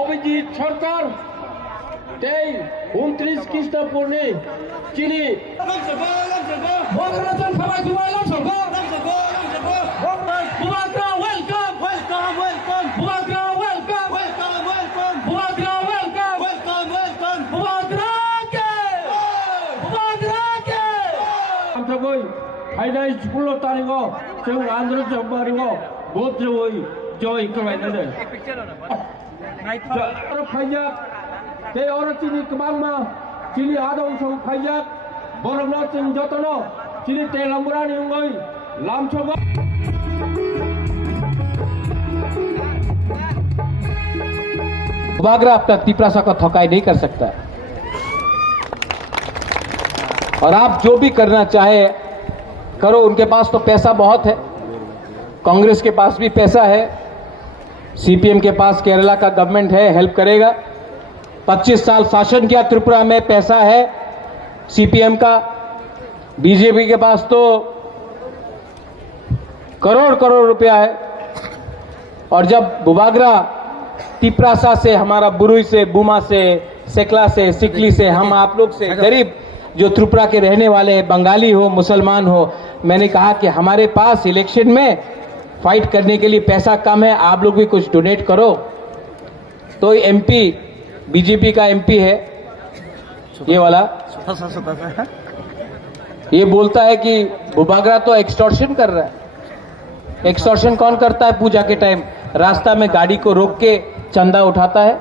অভিজিৎ সরকার 29 খ্রিস্টপূর্ণে চিনি Hãy subscribe cho kênh Ghiền Mì Gõ để không bỏ lỡ Bubagra अपना तिपरासा का थकाई नहीं कर सकता और आप जो भी करना चाहे करो। उनके पास तो पैसा बहुत है, कांग्रेस के पास भी पैसा है, सीपीएम के पास केरला का गवर्नमेंट है, हेल्प करेगा। 25 साल शासन किया त्रिपुरा में, पैसा है सीपीएम का। बीजेपी के पास तो करोड़ करोड़ रुपया है। और जब बुबागरा तिपरासा से, हमारा बुरुई से, बुमा से, सेकला से, सिकली से, हम आप लोग से गरीब जो त्रिपुरा के रहने वाले हैं, बंगाली हो, मुसलमान हो, मैंने कहा कि हमारे पास इलेक्शन में फाइट करने के लिए पैसा कम है, आप लोग भी कुछ डोनेट करो। तो एमपी, बीजेपी का एमपी है ये वाला, ये बोलता है कि बुबागरा तो एक्सटॉर्शन कर रहा है। एक्सटॉर्शन कौन करता है? पूजा के टाइम रास्ता में गाड़ी को रोक के चंदा उठाता है,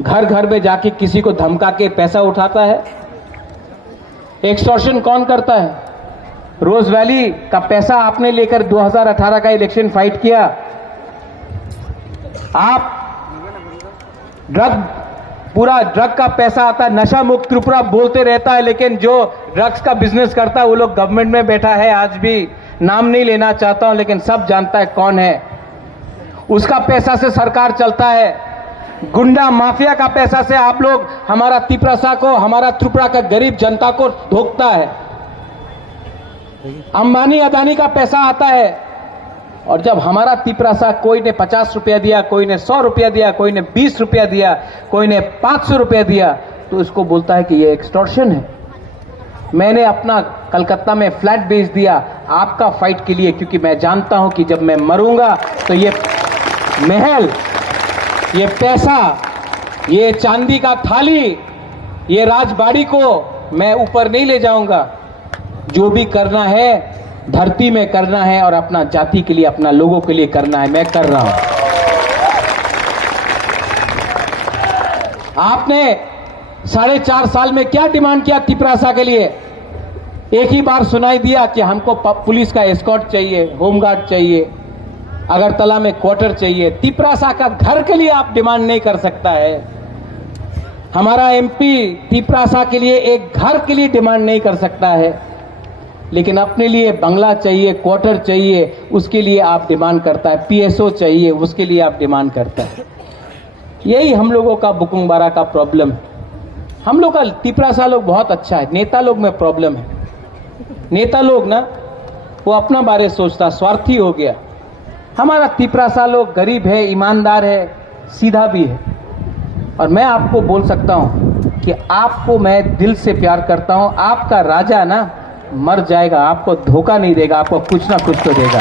घर घर में जाके किसी को धमका के पैसा उठाता है। एक्सटॉर्शन कौन करता है? रोज वैली का पैसा आपने लेकर 2018 का इलेक्शन फाइट किया। आप पूरा ड्रग का पैसा आता है, नशा मुक्त त्रिपुरा बोलते रहता है, लेकिन जो ड्रग्स का बिजनेस करता है वो लोग गवर्नमेंट में बैठा है। आज भी नाम नहीं लेना चाहता हूं, लेकिन सब जानता है कौन है। उसका पैसा से सरकार चलता है। गुंडा माफिया का पैसा से आप लोग हमारा तिपरासा को, हमारा त्रिपुरा का गरीब जनता को धोखता है। अंबानी अदानी का पैसा आता है, और जब हमारा तिपरासा, कोई ने 50 रुपया दिया, कोई ने 100 रुपया दिया, कोई ने 20 रुपया दिया, कोई ने 500 रुपया दिया, तो उसको बोलता है कि ये एक्सटॉर्शन है। मैंने अपना कलकत्ता में फ्लैट बेच दिया आपका फाइट के लिए, क्योंकि मैं जानता हूं कि जब मैं मरूंगा तो ये महल, ये पैसा, ये चांदी का थाली, ये राजबाड़ी को मैं ऊपर नहीं ले जाऊंगा। जो भी करना है धरती में करना है, और अपना जाति के लिए, अपना लोगों के लिए करना है, मैं कर रहा हूं। आपने 4.5 साल में क्या डिमांड किया तिपरासा के लिए? एक ही बार सुनाई दिया कि हमको पुलिस का एस्कॉर्ट चाहिए, होमगार्ड चाहिए, अगरतला में क्वार्टर चाहिए। तिपरासा का घर के लिए आप डिमांड नहीं कर सकता है। हमारा एमपी तिपरासा के लिए एक घर के लिए डिमांड नहीं कर सकता है, लेकिन अपने लिए बंगला चाहिए, क्वार्टर चाहिए, उसके लिए आप डिमांड करता है। पीएसओ चाहिए, उसके लिए आप डिमांड करता है। यही हम लोगों का बुकुंगबारा का प्रॉब्लम है। हम लोग का तिपरासा लोग बहुत अच्छा है, नेता लोग में प्रॉब्लम है। नेता लोग ना, वो अपना बारे सोचता, स्वार्थी हो गया। हमारा तिपरासा लोग गरीब है, ईमानदार है, सीधा भी है। और मैं आपको बोल सकता हूं कि आपको मैं दिल से प्यार करता हूं। आपका राजा ना मर जाएगा, आपको धोखा नहीं देगा, आपको कुछ ना कुछ तो देगा।